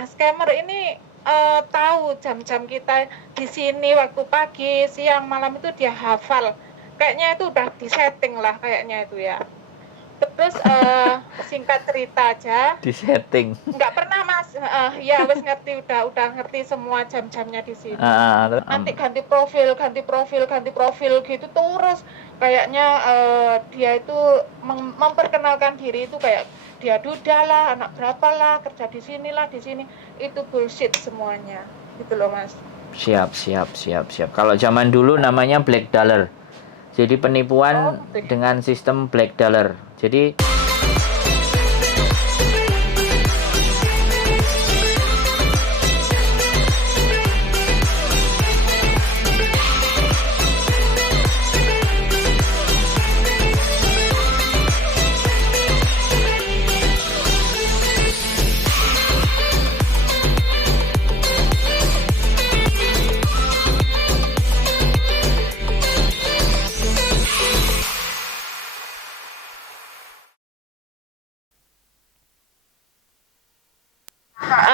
Nah, scammer ini tahu jam-jam kita di sini waktu pagi, siang, malam itu dia hafal. Kayaknya itu udah disetting lah kayaknya itu ya. Terus singkat cerita aja, Di setting. nggak pernah Mas, ya wes ngerti udah ngerti semua jam-jamnya di sini. Nanti ganti profil gitu terus. Kayaknya dia itu memperkenalkan diri itu kayak dia duda lah, anak berapa lah, kerja di sini lah, di sini. Itu bullshit semuanya. Gitu loh Mas. Siap. Kalau zaman dulu namanya black dollar. Jadi penipuan dengan sistem black dollar. Jadi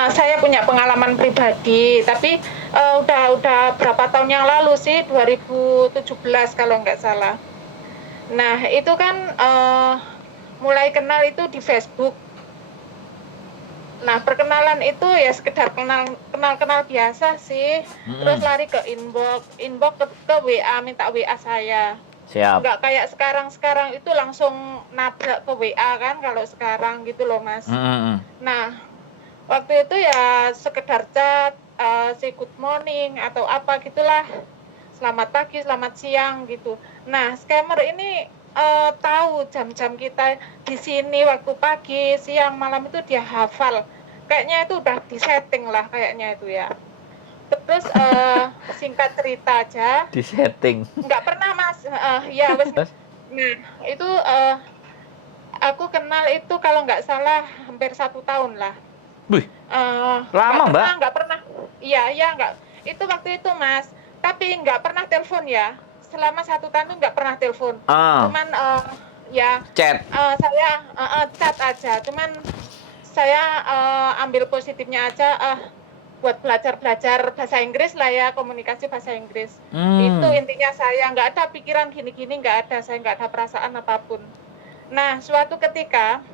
saya punya pengalaman pribadi, tapi udah berapa tahun yang lalu sih, 2017 kalau nggak salah. Nah, itu kan mulai kenal itu di Facebook. Nah, perkenalan itu ya sekedar kenal biasa sih. Terus lari ke inbox ke WA, minta WA saya. siap. Nggak kayak sekarang itu langsung nabrak ke WA kan kalau sekarang gitu loh Mas. Nah, waktu itu ya sekedar chat, say good morning atau apa gitulah. Selamat pagi, selamat siang gitu. Nah, scammer ini tahu jam-jam kita di sini waktu pagi, siang, malam itu dia hafal. Kayaknya itu udah disetting lah kayaknya itu ya. Terus singkat cerita aja. Disetting. Nggak pernah Mas, ya wes. Nah, itu aku kenal itu kalau nggak salah hampir 1 tahun lah. Wih, lama Mbak? Nggak pernah. Iya nggak. Itu waktu itu Mas. Tapi nggak pernah telepon ya. Selama 1 tahun itu nggak pernah telepon. Cuman ya chat. Saya chat aja. Cuman saya ambil positifnya aja. Buat belajar bahasa Inggris lah ya, komunikasi bahasa Inggris. Itu intinya saya nggak ada pikiran gini-gini, nggak ada. Saya nggak ada perasaan apapun. Nah, suatu ketika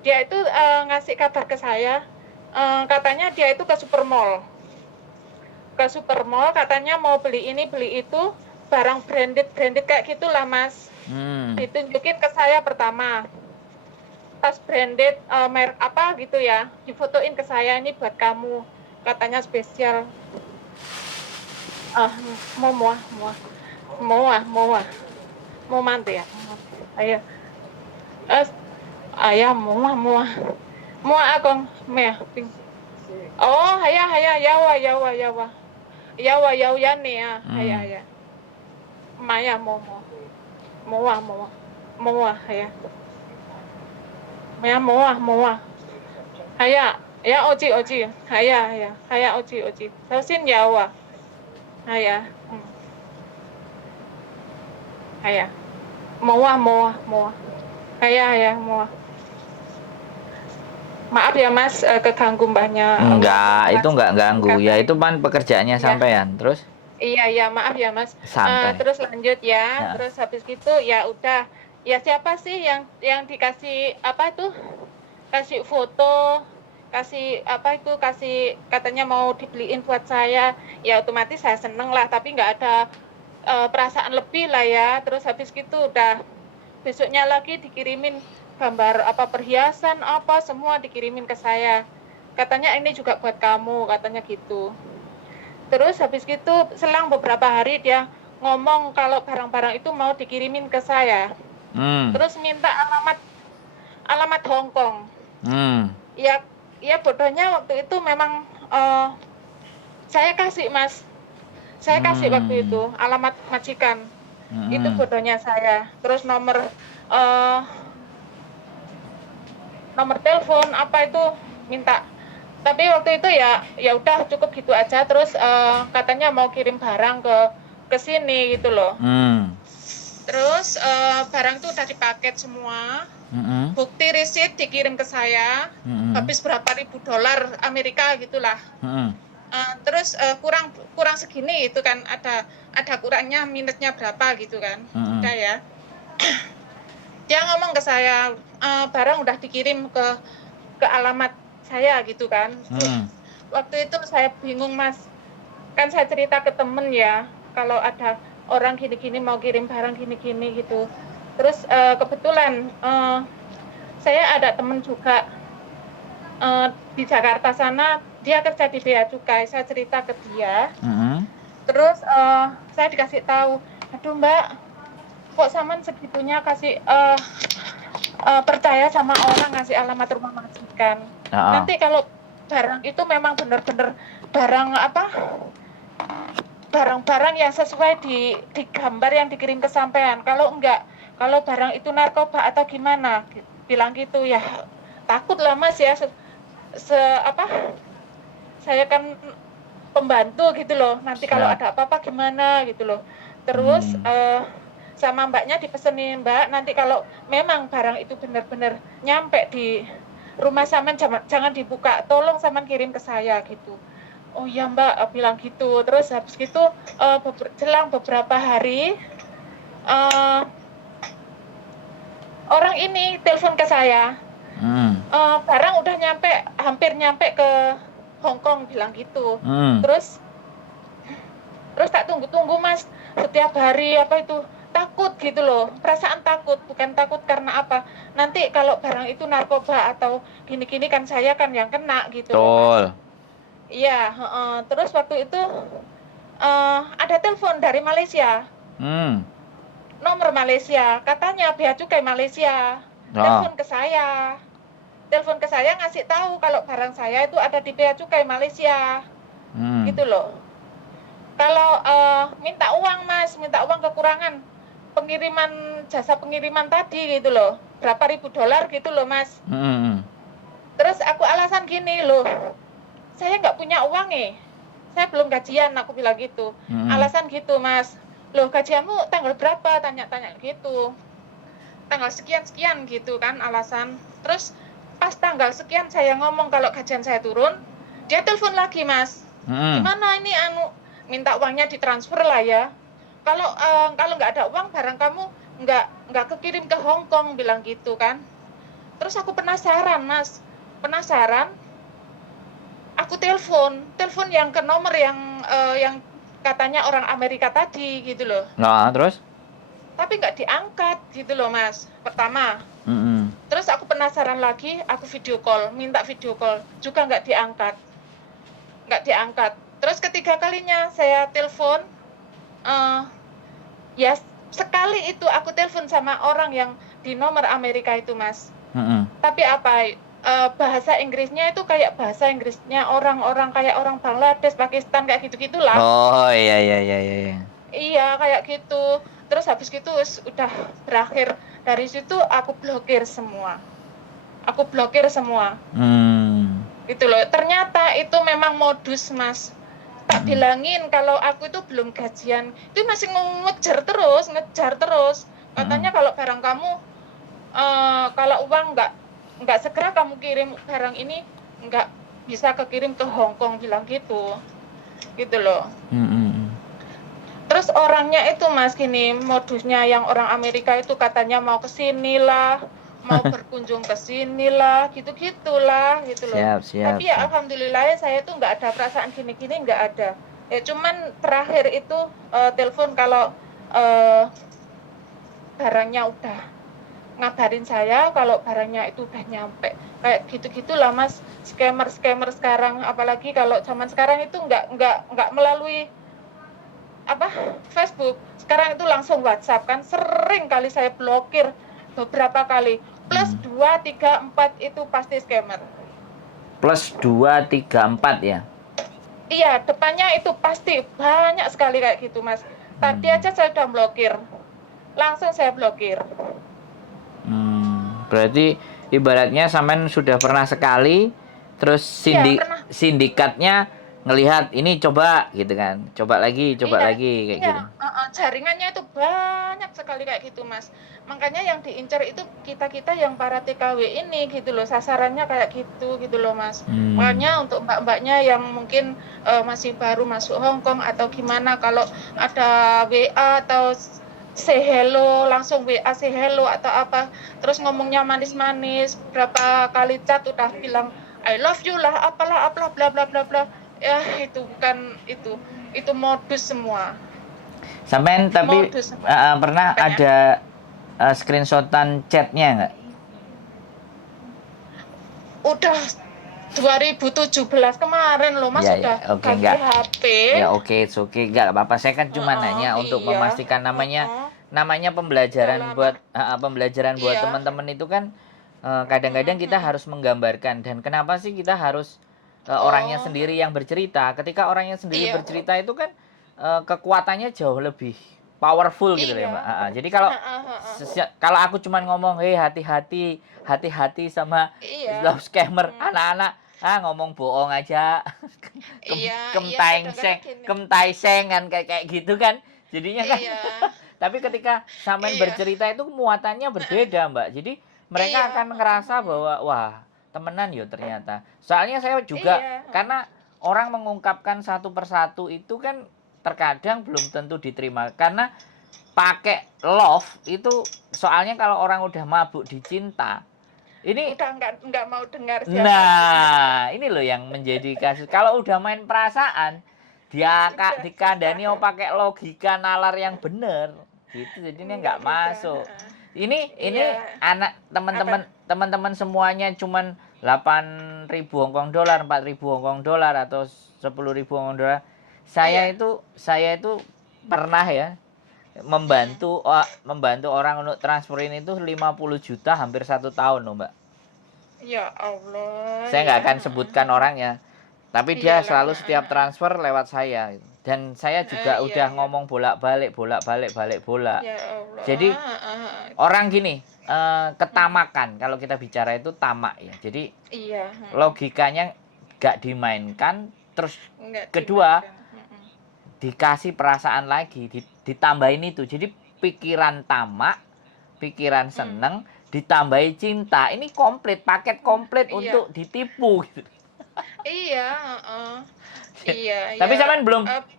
dia itu ngasih kabar ke saya, katanya dia itu ke supermall katanya mau beli ini beli itu, barang branded kayak gitulah Mas. Ditunjukin ke saya pertama tas branded merek apa gitu ya, difotoin ke saya, ini buat kamu, katanya spesial. Mau mantu ya, ayo ayah mua akong meh ping. Oh, haya yawa yani ya, haya. Maya mua haya. Maya mua. Haya, ya oji. Haya oji. Sausin yawa. Haya. Haya. Mua. Haya, mua. Maaf ya Mas, keganggu mbahnya. Enggak, itu enggak ganggu. Ya itu kan pekerjaannya sampean. Terus? Iya, maaf ya Mas. Santai. Terus lanjut ya. Terus habis gitu ya udah. Ya siapa sih yang dikasih apa itu? Kasih foto, kasih katanya mau dibeliin buat saya. Ya otomatis saya seneng lah, tapi nggak ada perasaan lebih lah ya. Terus habis gitu udah besoknya lagi dikirimin gambar apa perhiasan apa semua dikirimin ke saya, katanya ini juga buat kamu, katanya gitu. Terus habis gitu selang beberapa hari dia ngomong kalau barang-barang itu mau dikirimin ke saya. Terus minta alamat Hong Kong. Ya bodohnya waktu itu memang saya kasih Mas, waktu itu alamat majikan. Itu bodohnya saya. Terus nomor telepon apa itu minta, tapi waktu itu ya udah cukup gitu aja. Terus katanya mau kirim barang ke sini gitu loh. Terus barang tuh udah dipaket semua, Mm-mm. bukti receipt dikirim ke saya, Mm-mm. habis berapa ribu dolar Amerika gitulah. Mm-mm. Terus kurang segini itu kan ada kurangnya minusnya berapa gitu kan. Mm-mm. Udah ya. Dia ngomong ke saya, barang udah dikirim ke alamat saya gitu kan. Mm. Waktu itu saya bingung Mas, kan saya cerita ke temen ya, kalau ada orang gini-gini mau kirim barang gini-gini gitu. Terus kebetulan saya ada temen juga di Jakarta sana, dia kerja di Bea Cukai. Saya cerita ke dia, Mm-mm. terus saya dikasih tahu, aduh Mbak, kok Saman segitunya kasih percaya sama orang ngasih alamat rumah majikan. Ah. Nanti kalau barang itu memang benar-benar barang-barang yang sesuai di gambar yang dikirim ke sampean. Kalau enggak, kalau barang itu narkoba atau gimana, bilang gitu ya. Takut lah Mas ya, saya kan pembantu gitu loh. Nanti kalau ada apa-apa gimana gitu loh. Terus sama mbaknya dipesenin, Mbak, nanti kalau memang barang itu benar-benar nyampe di rumah Saman, jangan dibuka, tolong Saman kirim ke saya gitu. Oh iya Mbak, bilang gitu. Terus habis gitu selang beberapa hari orang ini telepon ke saya. Barang udah hampir nyampe ke Hong Kong, bilang gitu. Terus tak tunggu-tunggu Mas, setiap hari takut gitu loh, perasaan takut, bukan takut karena apa, nanti kalau barang itu narkoba atau gini-gini kan saya kan yang kena gitu loh Mas. Iya, terus waktu itu ada telepon dari Malaysia, nomor Malaysia, katanya Bea Cukai Malaysia, telepon ke saya ngasih tahu kalau barang saya itu ada di Bea Cukai Malaysia, gitu loh. Kalau minta uang Mas, minta uang kekurangan jasa pengiriman tadi gitu loh, berapa ribu dolar gitu loh Mas. Terus aku alasan gini loh, saya nggak punya uang saya belum gajian, aku bilang gitu. Alasan gitu Mas, loh gajianmu tanggal berapa, tanya-tanya gitu, tanggal sekian gitu kan alasan. Terus pas tanggal sekian saya ngomong kalau gajian saya turun, dia telepon lagi Mas, gimana ini minta uangnya ditransfer lah ya. Kalau nggak ada uang, barang kamu nggak kekirim ke Hong Kong, bilang gitu kan. Terus aku penasaran Mas, aku telepon yang ke nomor yang katanya orang Amerika tadi gitu loh. Nah, terus? Tapi nggak diangkat gitu loh Mas, pertama. Terus aku penasaran lagi, aku minta video call, juga nggak diangkat. Terus ketiga kalinya saya telepon, ya sekali itu aku telepon sama orang yang di nomor Amerika itu Mas. Tapi bahasa Inggrisnya itu kayak bahasa Inggrisnya orang-orang kayak orang Bangladesh, Pakistan, kayak gitu-gitulah. Oh iya. Iya kayak gitu. Terus habis gitu udah berakhir, dari situ aku blokir semua. Gitu loh. Ternyata itu memang modus Mas. Tak bilangin kalau aku itu belum gajian, itu masih ngejar terus. Katanya kalau barang kamu, kalau uang nggak segera kamu kirim barang ini, nggak bisa kekirim ke Hong Kong, bilang gitu loh. Terus orangnya itu Mas gini, modusnya yang orang Amerika itu katanya mau kesini lah, mau berkunjung ke sini lah, gitu-gitulah gitu loh. Siap. Tapi ya alhamdulillah saya tuh nggak ada perasaan gini-gini, nggak ada. Ya cuman terakhir itu telepon kalau barangnya udah, ngabarin saya kalau barangnya itu udah nyampe. Kayak gitu-gitulah Mas, scammer sekarang, apalagi kalau zaman sekarang itu nggak melalui Facebook. Sekarang itu langsung WhatsApp kan, sering kali saya blokir beberapa kali. Plus 2, 3, 4 itu pasti scammer. Plus 2, 3, 4 ya? Iya, depannya itu pasti banyak sekali kayak gitu Mas. Tadi aja saya udah blokir, langsung saya blokir. Berarti ibaratnya sampean sudah pernah sekali, terus sindikatnya ngelihat ini coba gitu kan. Coba lagi Iya, kayak iya, gitu. jaringannya itu banyak sekali kayak gitu, Mas. Makanya yang diincar itu kita-kita yang para TKW ini gitu loh, sasarannya kayak gitu loh, Mas. Makanya untuk mbak-mbaknya yang mungkin masih baru masuk Hong Kong atau gimana, kalau ada WA atau say hello, langsung WA say hello atau apa, terus ngomongnya manis-manis, berapa kali chat udah bilang I love you lah, apalah bla bla bla bla. Ya itu bukan itu modus semua. Sampean tapi Modus pernah makanya. ada screenshotan chatnya nggak? Udah 2017 kemarin loh, Mas, Ya, udah oke, ganti enggak. HP. Ya oke, oke, enggak apa-apa. Saya kan cuma nanya untuk Iya. memastikan namanya pembelajaran buat pembelajaran buat Iya. teman-teman itu kan kadang-kadang kita harus menggambarkan, dan kenapa sih kita harus orangnya sendiri yang bercerita? Ketika orangnya sendiri Iya. bercerita itu kan kekuatannya jauh lebih powerful gitu loh ya, Mbak. Jadi kalau aku cuma ngomong, "Hei, hati-hati sama Iya. love scammer, anak-anak ngomong bohong aja." Kemtaiseng kan kayak gitu kan. Jadinya kan. Iya. Tapi ketika sampean bercerita itu muatannya berbeda, Mbak. Jadi mereka akan ngerasa bahwa wah, temenan yo ternyata. Soalnya saya juga karena orang mengungkapkan satu persatu itu kan terkadang belum tentu diterima karena pakai love itu, soalnya kalau orang udah mabuk di cinta ini udah nggak mau dengar siapa. Nah, ini loh yang menjadi kasus. Kalau udah main perasaan, dia dikandani pakai logika nalar yang bener, gitu. Jadinya nggak masuk. Ini anak teman-teman semuanya cuman 8.000 Hong Kong dollar, 4.000 Hong Kong dollar atau 10.000 Hong Kong dollar. Saya itu pernah ya membantu orang untuk transferin itu 50 juta hampir 1 tahun loh, Mbak. Ya Allah. Saya nggak akan sebutkan orangnya, tapi dia selalu setiap transfer lewat saya. Dan saya juga udah ngomong bolak-balik. Ya Allah. Jadi orang gini, ketamakan, kalau kita bicara itu tamak ya. Jadi logikanya nggak dimainkan, terus kedua dikasih perasaan lagi, ditambahin itu. Jadi pikiran tamak, pikiran seneng, ditambahi cinta, ini paket komplit untuk ditipu gitu. Iya. Tapi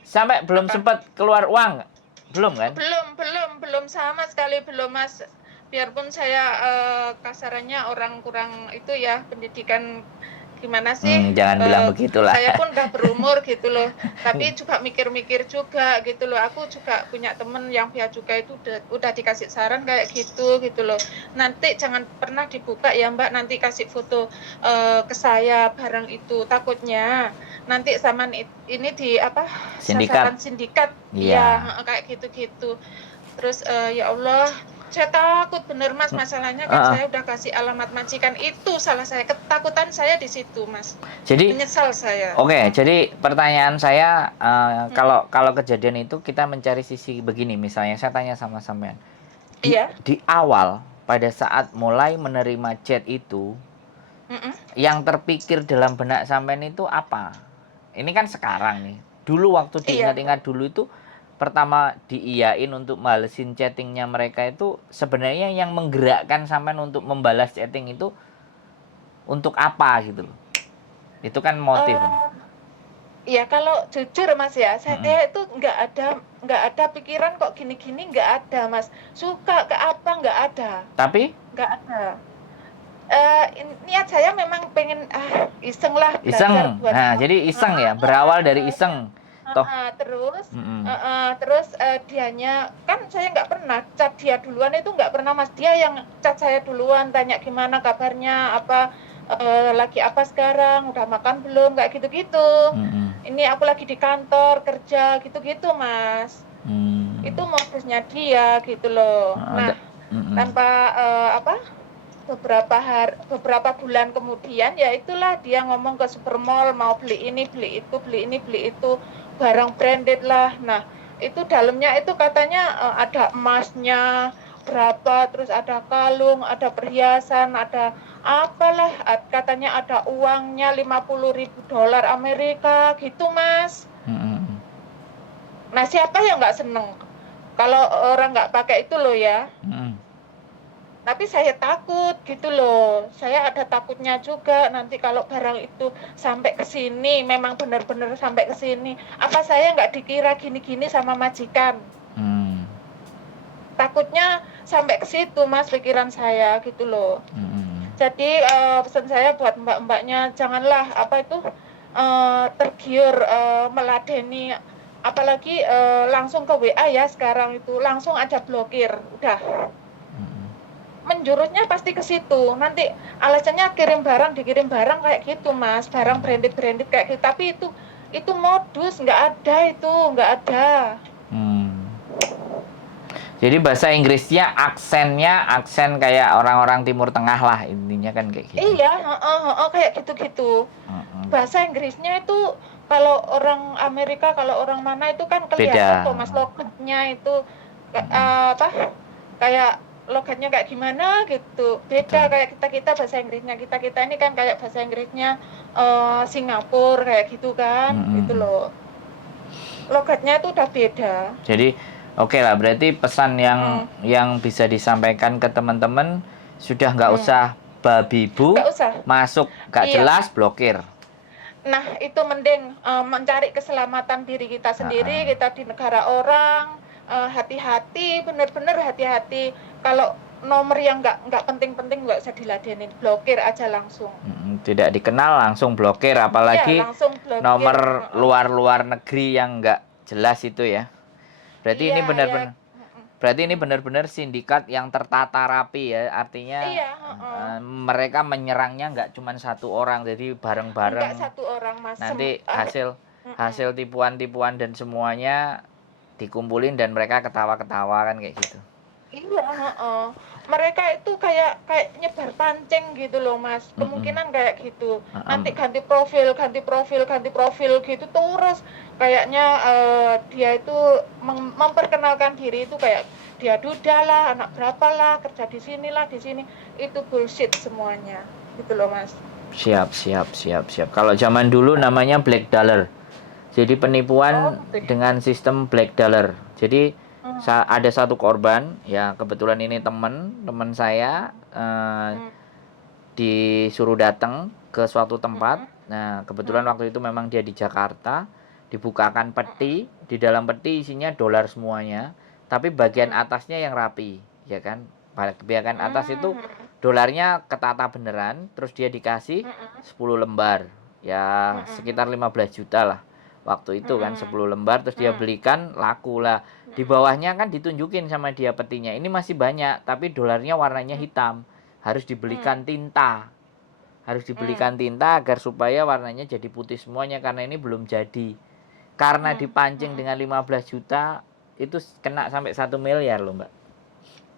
sampai belum sempat keluar uang, belum kan? Belum sama sekali belum, Mas. Biarpun saya kasarannya orang kurang itu ya pendidikan gimana sih? Jangan bilang begitulah. Saya pun udah berumur gitu loh. Tapi juga mikir-mikir juga gitu loh. Aku juga punya temen yang bea cukai itu udah dikasih saran kayak gitu loh. Nanti jangan pernah dibuka ya, Mbak. Nanti kasih foto ke saya barang itu. Takutnya nanti zaman ini di sasaran sindikat. Iya, kayak gitu-gitu. Terus ya Allah, saya takut bener, Mas, masalahnya kan saya udah kasih alamat majikan, itu salah saya, ketakutan saya di situ, Mas. Jadi menyesal saya. Oke, jadi pertanyaan saya kalau kejadian itu kita mencari sisi begini, misalnya saya tanya sama sampean. Di awal pada saat mulai menerima chat itu, yang terpikir dalam benak sampean itu apa? Ini kan sekarang nih. Dulu waktu diingat-ingat dulu itu pertama diiyain untuk malesin chattingnya mereka itu, sebenarnya yang menggerakkan sampean untuk membalas chatting itu untuk apa gitu loh. Itu kan motif. Ya kalau jujur, Mas ya, saya itu nggak ada pikiran kok gini-gini, nggak ada, Mas. Suka ke apa nggak ada. Tapi? Nggak ada. Niat saya memang pengen iseng lah. Iseng. Nah, jadi iseng ya, berawal dari iseng. Terus dianya kan saya nggak pernah chat dia duluan, itu nggak pernah, Mas. Dia yang chat saya duluan, tanya gimana kabarnya, lagi apa sekarang, udah makan belum, kayak gitu-gitu. Ini aku lagi di kantor kerja gitu-gitu, Mas. Itu modusnya dia gitu loh. Nah, tanpa beberapa bulan kemudian ya itulah dia ngomong ke Supermall mau beli ini beli itu barang branded lah. Nah itu dalamnya itu katanya ada emasnya berapa, terus ada kalung, ada perhiasan, ada apalah, katanya ada uangnya $50.000 Amerika gitu, Mas. Nah, siapa yang nggak seneng kalau orang nggak pakai itu loh ya. Tapi saya takut gitu loh. Saya ada takutnya juga nanti kalau barang itu sampai ke sini, memang benar-benar sampai ke sini. Apa saya nggak dikira gini-gini sama majikan? Takutnya sampai ke situ, Mas, pikiran saya gitu loh. Jadi pesan saya buat mbak-mbaknya, janganlah tergiur meladeni, apalagi langsung ke WA ya sekarang itu, langsung aja blokir, udah. Menjurusnya pasti ke situ. Nanti alasannya dikirim barang kayak gitu, Mas. Barang branded kayak gitu. Tapi itu modus, nggak ada. Jadi bahasa Inggrisnya aksen kayak orang-orang Timur Tengah lah, intinya kan kayak gitu. Iya, kayak gitu-gitu. Bahasa Inggrisnya itu kalau orang Amerika, kalau orang mana itu kan kelihatan kok, Mas, logatnya itu kayak logatnya kayak gimana gitu. Beda kayak kita bahasa Inggrisnya kita ini kan kayak bahasa Inggrisnya Singapura kayak gitu kan, gitu loh. Logatnya itu udah beda. Jadi oke lah, berarti pesan yang bisa disampaikan ke teman-teman sudah nggak usah babi bu, masuk nggak jelas, blokir. Nah, itu mending mencari keselamatan diri kita sendiri, kita di negara orang, hati-hati, benar-benar hati-hati. Kalau nomor yang nggak penting-penting nggak usah diladenin, blokir aja langsung. Tidak dikenal langsung blokir, apalagi blokir. Nomor luar negeri yang nggak jelas itu ya. Berarti ini benar-benar. Berarti ini benar-benar sindikat yang tertata rapi ya, artinya mereka menyerangnya nggak cuma satu orang, jadi bareng-bareng. Nggak satu orang, Mas. Nanti hasil tipuan-tipuan dan semuanya dikumpulin dan mereka ketawa-ketawa kan kayak gitu. Iya, mereka itu kayak nyebar pancing gitu loh, Mas. Kemungkinan kayak gitu. Nanti ganti profil gitu terus. Kayaknya dia itu memperkenalkan diri itu kayak dia duda lah, anak berapa lah, kerja di sini. Itu bullshit semuanya. Gitu loh, Mas. Siap. Kalau zaman dulu namanya black dollar. Jadi penipuan dengan sistem black dollar. Jadi ada satu korban, ya kebetulan ini teman saya disuruh datang ke suatu tempat. Nah, kebetulan waktu itu memang dia di Jakarta, dibukakan peti, di dalam peti isinya dolar semuanya, tapi bagian atasnya yang rapi, ya kan? Bagian atas itu dolarnya ketata beneran, terus dia dikasih 10 lembar, ya sekitar 15 juta lah. Waktu itu kan 10 lembar, terus dia belikan, laku lah. Di bawahnya kan ditunjukin sama dia petinya, ini masih banyak, tapi dolarnya warnanya hitam. Harus dibelikan tinta. Agar supaya warnanya jadi putih semuanya, karena ini belum jadi. Karena dipancing dengan 15 juta, itu kena sampai 1 miliar loh, Mbak.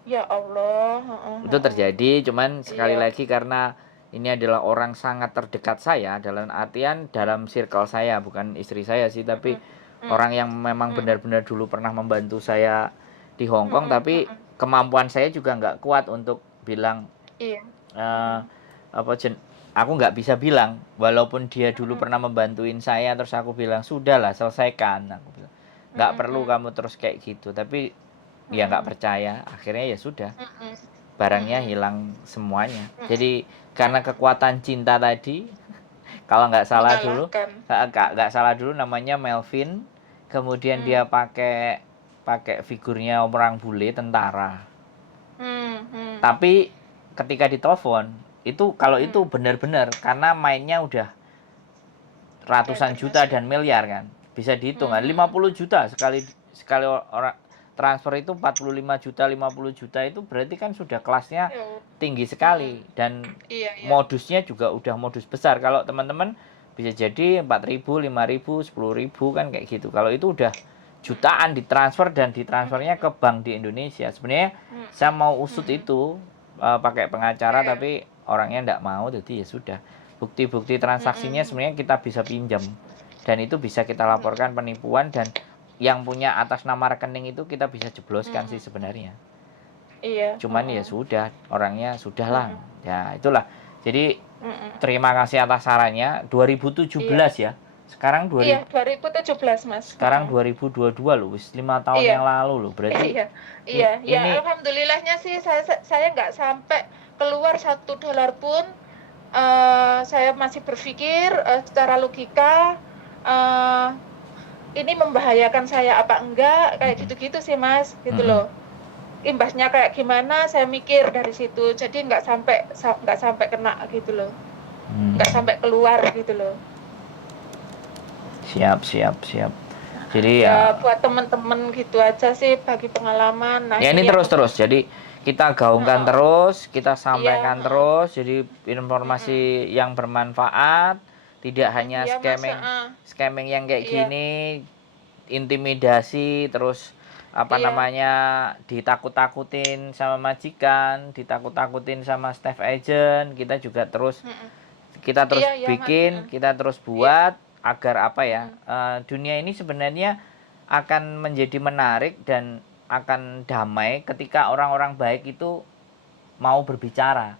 Ya Allah. Itu terjadi, cuman sekali lagi karena ini adalah orang sangat terdekat saya, dalam artian dalam circle saya, bukan istri saya sih, tapi orang yang memang benar-benar dulu pernah membantu saya di Hong Kong, tapi kemampuan saya juga nggak kuat untuk bilang, aku nggak bisa bilang, walaupun dia dulu pernah membantuin saya, terus aku bilang, sudahlah selesaikan, aku bilang, nggak perlu kamu terus kayak gitu, tapi ya nggak percaya, akhirnya ya sudah, barangnya hilang semuanya. Jadi karena kekuatan cinta tadi, kalau nggak salah dulu namanya Melvin, kemudian dia pakai figurnya orang bule tentara. Tapi ketika ditelepon itu, kalau itu benar-benar karena mainnya udah ratusan juta dan miliar kan, bisa dihitung kan, 50 juta sekali orang transfer itu 45 juta, 50 juta itu berarti kan sudah kelasnya tinggi sekali, dan modusnya juga udah modus besar. Kalau teman-teman bisa jadi 4.000, 5.000, 10.000 kan kayak gitu. Kalau itu udah jutaan ditransfer, dan ditransfernya ke bank di Indonesia. Sebenarnya saya mau usut itu pakai pengacara, tapi orangnya enggak mau, jadi ya sudah. Bukti-bukti transaksinya sebenarnya kita bisa pinjam, dan itu bisa kita laporkan penipuan, dan yang punya atas nama rekening itu kita bisa jebloskan sih sebenarnya. Cuman ya sudah, orangnya sudahlah. Ya itulah. Jadi terima kasih atas sarannya. 2017 ya. Sekarang Iya, 2017 Mas. Sekarang 2022 loh, wis 5 tahun yang lalu loh. Berarti ya alhamdulillahnya sih saya nggak sampai keluar $1 pun. Saya masih berpikir secara logika ini membahayakan saya apa enggak, kayak gitu-gitu sih Mas, gitu loh. Imbasnya kayak gimana saya mikir dari situ, jadi nggak sampai kena gitu loh, nggak sampai keluar gitu loh. Siap. Jadi ya buat teman-teman gitu aja sih, bagi pengalaman. Ya ini terus. Jadi kita gaungkan terus, kita sampaikan terus. Jadi informasi yang bermanfaat, tidak hanya scamming yang kayak gini, intimidasi, terus namanya ditakut-takutin sama majikan, ditakut-takutin sama staff agent. Kita juga terus bikin, kita terus buat agar dunia ini sebenarnya akan menjadi menarik dan akan damai ketika orang-orang baik itu mau berbicara.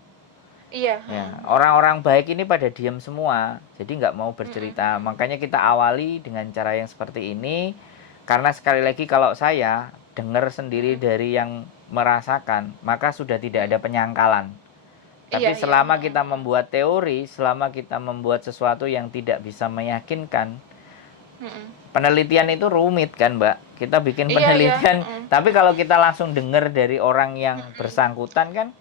Iya. Ya, orang-orang baik ini pada diam semua, jadi nggak mau bercerita. Makanya kita awali dengan cara yang seperti ini, karena sekali lagi kalau saya dengar sendiri dari yang merasakan, maka sudah tidak ada penyangkalan. Tapi selama kita membuat teori, selama kita membuat sesuatu yang tidak bisa meyakinkan, penelitian itu rumit kan Mbak? Kita bikin penelitian, tapi kalau kita langsung dengar dari orang yang bersangkutan kan,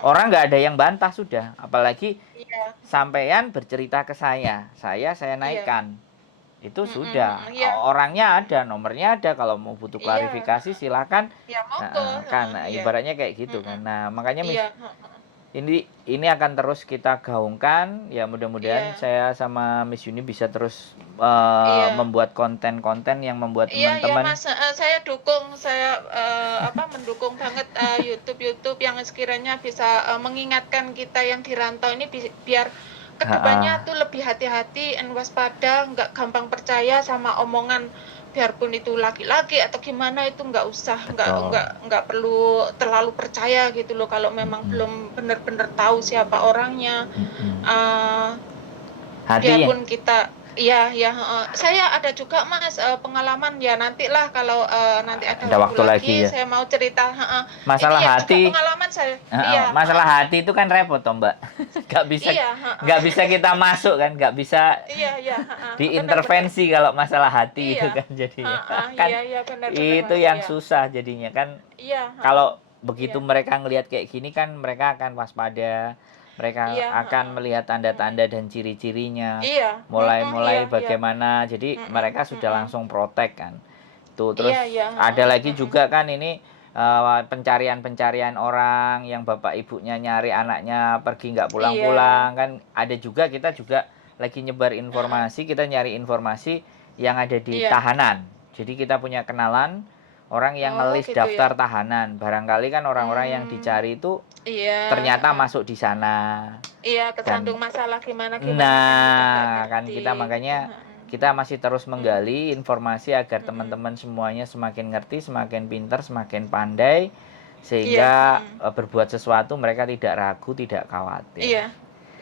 orang nggak ada yang bantah sudah. Apalagi sampean bercerita ke saya naikkan. Itu sudah, orangnya ada, nomornya ada, kalau mau butuh klarifikasi silakan. Ibaratnya kayak gitu kan. Nah makanya ini akan terus kita gaungkan ya, mudah-mudahan saya sama Miss Yuni bisa terus membuat konten-konten yang membuat teman-teman. Mas, saya dukung, mendukung banget YouTube yang sekiranya bisa mengingatkan kita yang di rantau ini biar kedepannya tuh lebih hati-hati dan waspada, nggak gampang percaya sama omongan, biarpun itu laki-laki atau gimana, itu nggak usah, nggak perlu terlalu percaya gitu loh kalau memang belum benar-benar tahu siapa orangnya. Biarpun kita saya ada juga Mas pengalaman, ya nantilah kalau nanti ada waktu lagi ya. Saya mau cerita masalah hati. Pengalaman saya. Masalah hati itu kan repot toh Mbak. Nggak bisa kita masuk kan, nggak bisa diintervensi bener. Kalau masalah hati itu kan jadinya bener, itu Mas, yang susah jadinya kan. Kalau begitu mereka ngelihat kayak gini kan, mereka akan waspada. Mereka akan melihat tanda-tanda dan ciri-cirinya, mulai bagaimana. Jadi mereka sudah langsung protek kan. Tuh terus ada lagi juga kan ini pencarian orang yang bapak ibunya nyari anaknya pergi nggak pulang-pulang kan. Ada juga, kita juga lagi nyebar informasi, kita nyari informasi yang ada di tahanan. Jadi kita punya kenalan orang yang ngelis gitu daftar tahanan. Barangkali kan orang-orang yang dicari itu ternyata masuk di sana. Kesandung masalah gimana kan kita makanya kita masih terus menggali informasi agar teman-teman semuanya semakin ngerti, semakin pintar, semakin pandai, sehingga berbuat sesuatu mereka tidak ragu, tidak khawatir.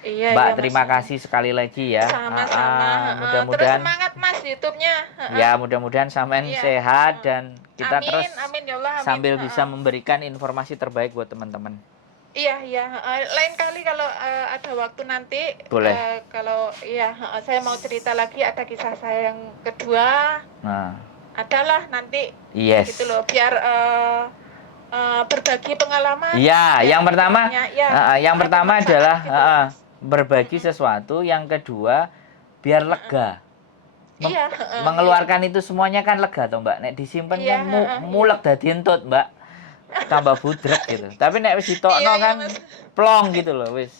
Mbak, terima kasih sekali lagi ya. Sama-sama. Mudah-mudahan terus semangat Mas YouTube-nya. Ya, mudah-mudahan sampean sehat dan kita terus ya Allah, sambil bisa memberikan informasi terbaik buat teman-teman. Lain kali kalau ada waktu nanti, boleh. Kalau saya mau cerita lagi, ada kisah saya yang kedua. Adalah nanti gitu loh, biar berbagi pengalaman. Yang pertama adalah berbagi sesuatu, yang kedua biar lega. Mengeluarkan itu semuanya kan lega toh Mbak. Nek disimpen kan mulek dadi entut Mbak. Tambah budrek gitu. Tapi nek wis ditokno kan plong gitu loh wis.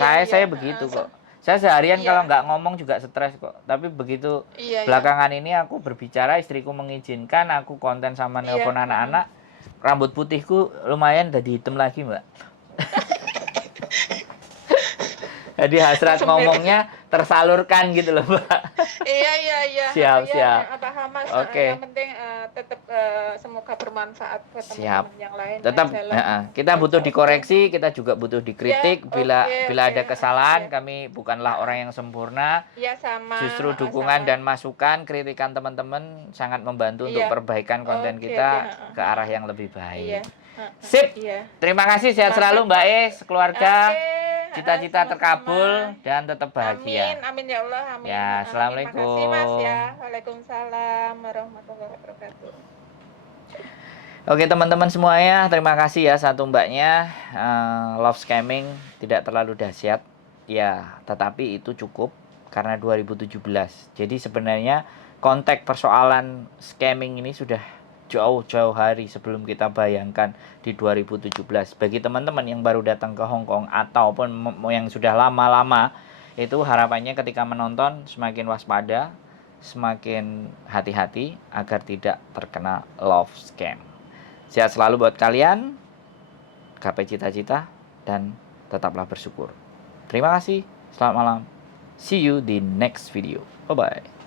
Saya begitu kok. Saya seharian kalau nggak ngomong juga stres kok. Tapi begitu belakangan ini aku berbicara, istriku mengizinkan, aku konten sama nelpon anak-anak, rambut putihku lumayan jadi hitam lagi Mbak. Jadi hasrat ngomongnya tersalurkan gitu loh Mbak. Iya. Siap, Iya, siap. paham Mas. Oke. Yang penting tetap semoga bermanfaat buat Siap. teman-teman yang lain. Tetap kita butuh dikoreksi, kita juga butuh dikritik. Bila ada kesalahan, kami bukanlah orang yang sempurna. Iya, sama. Justru dukungan dan masukan, kritikan teman-teman sangat membantu untuk perbaikan konten kita ke arah yang lebih baik. Sip. Terima kasih, sehat selalu Mbak E, sekeluarga. Cita-cita terkabul dan tetap bahagia. Amin ya Allah, amin. Ya, assalamualaikum. Terima kasih Mas ya. Waalaikumsalam warahmatullahi wabarakatuh. Oke teman-teman semuanya, terima kasih ya satu mbaknya. Love scamming tidak terlalu dahsyat, ya, tetapi itu cukup karena 2017. Jadi sebenarnya konteks persoalan scamming ini sudah jauh-jauh hari sebelum kita bayangkan di 2017. Bagi teman-teman yang baru datang ke Hong Kong ataupun yang sudah lama-lama, itu harapannya ketika menonton semakin waspada, semakin hati-hati agar tidak terkena love scam. Sehat selalu buat kalian, gapai cita-cita, dan tetaplah bersyukur. Terima kasih, selamat malam. See you di next video. Bye-bye.